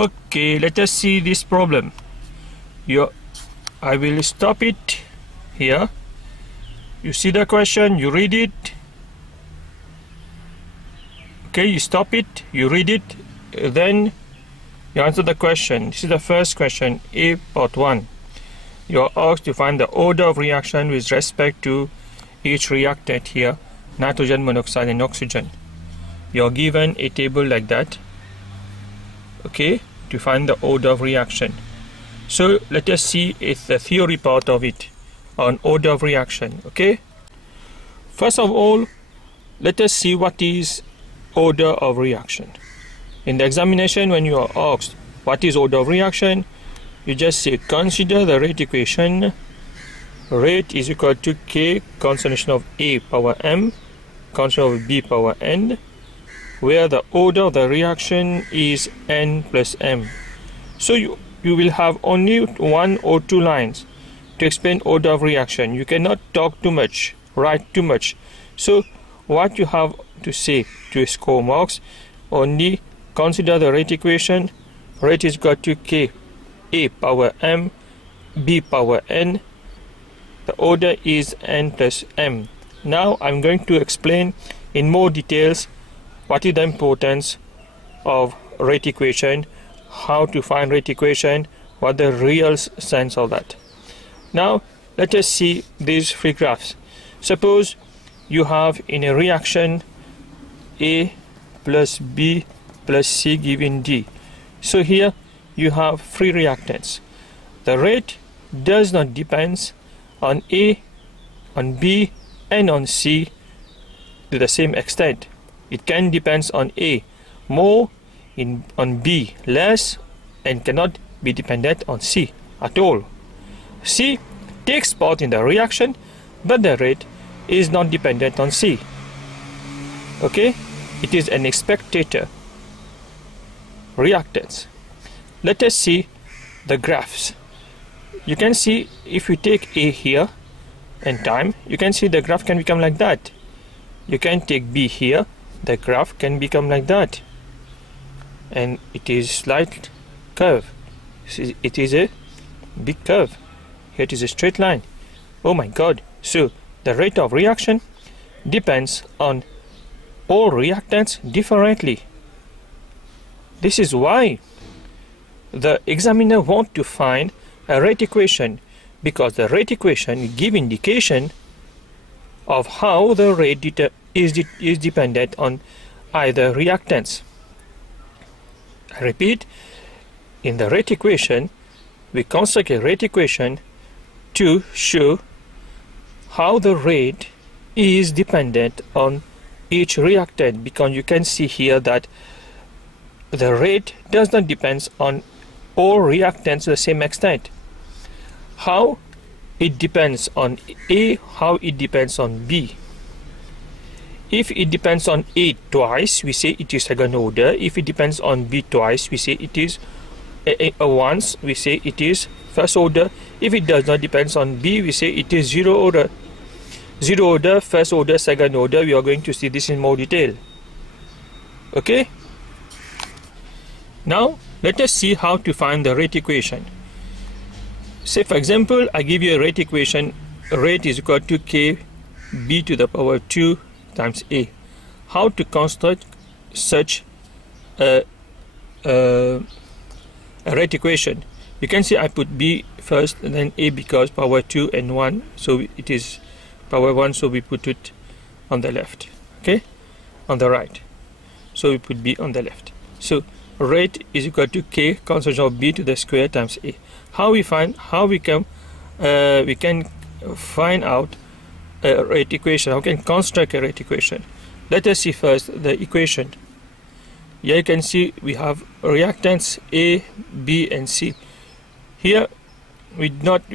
Okay, let us see this problem. I will stop it here. You see the question, you read it. Okay, you stop it, you read it, then you answer the question. This is the first question, A part 1. You are asked to find the order of reaction with respect to each reactant here, nitrogen monoxide and oxygen. You are given a table like that, okay, to find the order of reaction. So let us see if the theory part of it on order of reaction. Okay, first of all, let us see what is order of reaction. In the examination, when you are asked what is order of reaction, you just say consider the rate equation. Rate is equal to K consternation of A power M consternation of B power N, where the order of the reaction is N plus M. So you will have only 1 or 2 lines to explain order of reaction. You cannot talk too much, write too much. So what you have to say to score marks, only consider the rate equation. Rate is equal to K A power M B power N. The order is N plus M. Now I'm going to explain in more details what is the importance of rate equation, how to find rate equation, what the real sense of that. Now let us see these 3 graphs. Suppose you have in a reaction A plus B plus C given D. So here you have 3 reactants. The rate does not depend on A, on B and on C to the same extent. It can depend on A more, on B less, and cannot be dependent on C at all. C takes part in the reaction, but the rate is not dependent on C. Okay, it is an spectator reactants. Let us see the graphs. You can see if you take A here and time, you can see the graph can become like that. You can take B here, the graph can become like that, and it is slight curve. It is a big curve. Here it is a straight line. Oh my god. So the rate of reaction depends on all reactants differently. This is why the examiner wants to find a rate equation, because the rate equation gives indication of how the rate is dependent on either reactants. I repeat, in the rate equation, we construct a rate equation to show how the rate is dependent on each reactant, because you can see here that the rate does not depend on all reactants to the same extent. How it depends on A, how it depends on B. If it depends on A twice, we say it is second order. If it depends on B twice, we say it is once, we say it is first order. If it does not depend on B, we say it is 0 order. 0 order, first order, second order. We are going to see this in more detail. Okay? Now let us see how to find the rate equation. Say for example, I give you a rate equation. Rate is equal to K B to the power 2 times A. How to construct such a rate equation? You can see I put B first and then A because power 2 and 1, so it is power 1, so we put it on the left, okay, on the right, so we put B on the left. So rate is equal to K consternation of B to the square times A. How we can find out a rate equation? How can construct a rate equation? Let us see first the equation. Here you can see we have reactants A, B and C. Here we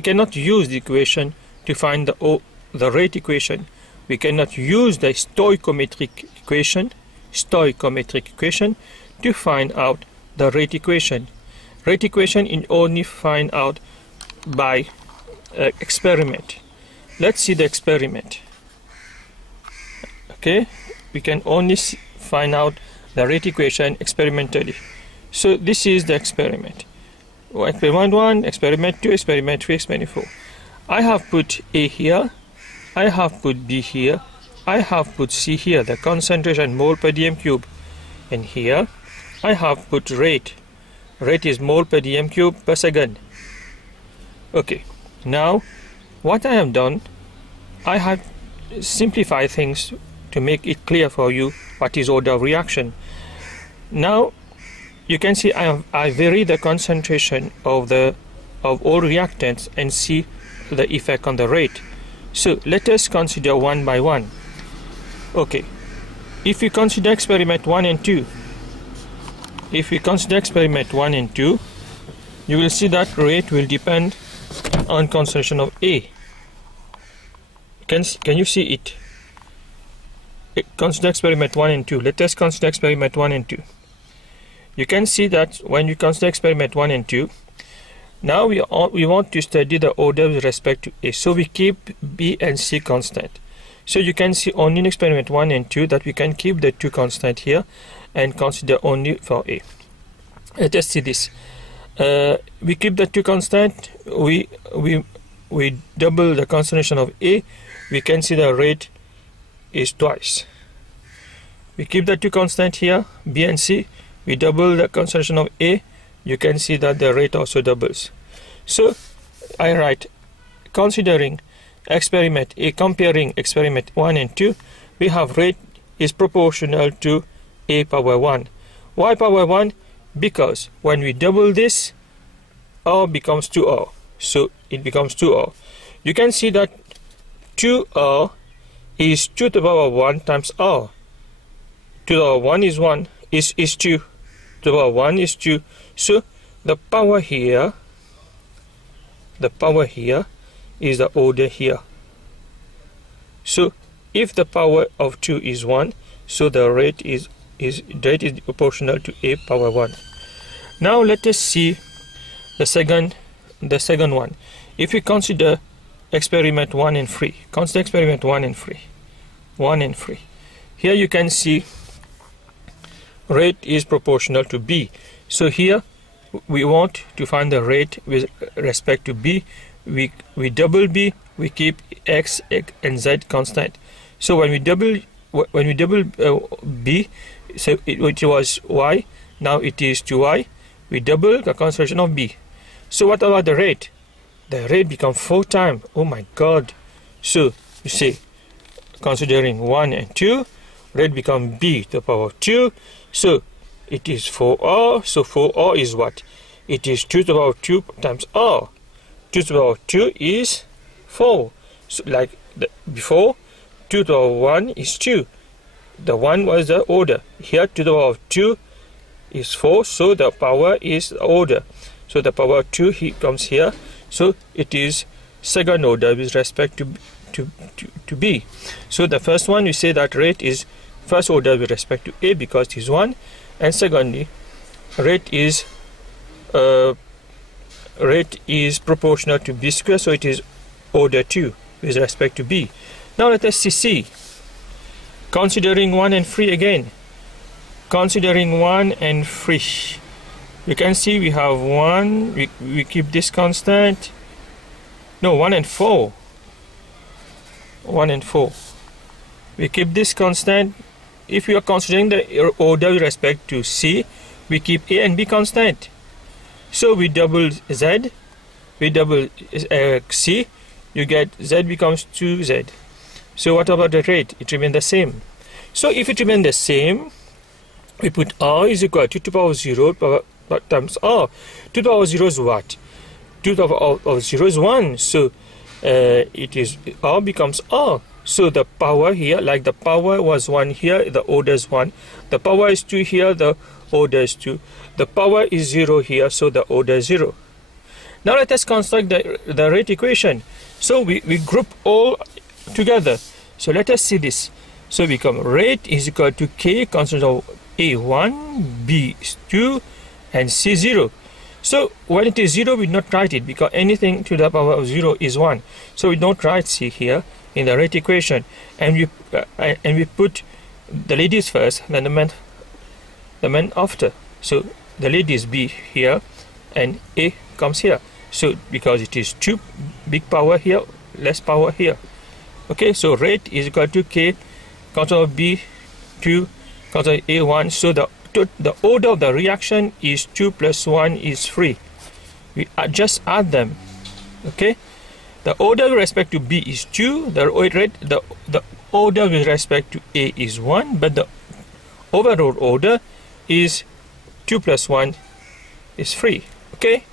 cannot use the equation to find the rate equation. We cannot use the stoichiometric equation to find out the rate equation. Rate equation is only find out by experiment. Let's see the experiment. Okay, we can only find out the rate equation experimentally. So this is the experiment. Experiment 1, experiment 2, experiment 3, experiment 4. I have put A here, I have put B here, I have put C here, the concentration mole per dm cube, and here I have put rate. Rate is mole per dm cube per second. Okay, now what I have done, I have simplified things to make it clear for you what is order of reaction. Now you can see I vary the concentration of all reactants and see the effect on the rate. So let us consider one by one. Okay, if we consider experiment 1 and 2, you will see that rate will depend on concentration of A. Can you see it? Consider experiment 1 and 2. Let us consider experiment 1 and 2. You can see that when you consider experiment 1 and 2, now we want to study the order with respect to A. So we keep B and C constant. So you can see only in experiment 1 and 2 that we can keep the two constant here and consider only for A. Let us see this. We keep the two constant. We double the concentration of A. We can see the rate is twice. We keep the two constant here, B and C. We double the concentration of A. You can see that the rate also doubles. So I write, considering experiment A, comparing experiment 1 and 2, we have rate is proportional to A power 1. Why power 1? Because when we double this, R becomes 2R. So it becomes 2R. You can see that 2R is 2 to the power 1 times R. 2 to the power 1 is 1, is 2. 2 to the power 1 is 2. So the power here is the order here. So if the power of 2 is 1, so the rate is proportional to A power 1. Now let us see the second one. If we consider experiment 1 and 3, consider experiment 1 and 3. Here you can see rate is proportional to B. So here we want to find the rate with respect to B. We double B, we keep X and Z constant. So when we double B, so it was Y, now it is 2Y. We double the concentration of B. So what about the rate? The rate becomes 4 times. Oh my God! So you see, considering 1 and 2, rate becomes B to the power of 2. So it is 4R. So 4R is what? It is 2 to the power of 2 times R. 2 to the power of 2 is 4. So like before, 2 to the power of 1 is 2. The 1 was the order. Here 2 to the power of 2 is 4. So the power is the order. So the power of 2 comes here. So it is second order with respect to B. So the first one, we say that rate is first order with respect to A because it is 1, and secondly, rate is proportional to B square, so it is order 2 with respect to B. Now let us see C. Considering 1 and 3 again. Considering 1 and 3. You can see we have 1, we keep this constant. No, 1 and 4. 1 and 4. We keep this constant. If we are considering the order with respect to C, we keep A and B constant. So we double Z, we double C, you get Z becomes 2Z. So what about the rate? It remains the same. So if it remains the same, we put R is equal to 2 to the power of 0 times R. 2 to the power of 0 is what? 2 to the power of 0 is 1. So it is R becomes R. So the power here, like the power was 1 here, the order is 1. The power is 2 here, the order is 2. The power is 0 here, so the order is 0. Now let us construct the rate equation. So we group all together. So let us see this. So become rate is equal to K constant of A1, B is 2, and C 0. So when it is 0, we do not write it because anything to the power of 0 is 1. So we don't write C here in the rate equation, and we put the ladies first, then the men after. So the lead is B here and A comes here. So because it is 2 big power here, less power here. Okay, so rate is equal to K constant of B 2 constant of A 1. So the order of the reaction is 2 plus 1 is 3. We just add them. Okay, the order with respect to B is 2, the order with respect to A is 1, but the overall order is 2 plus 1 is 3. Okay.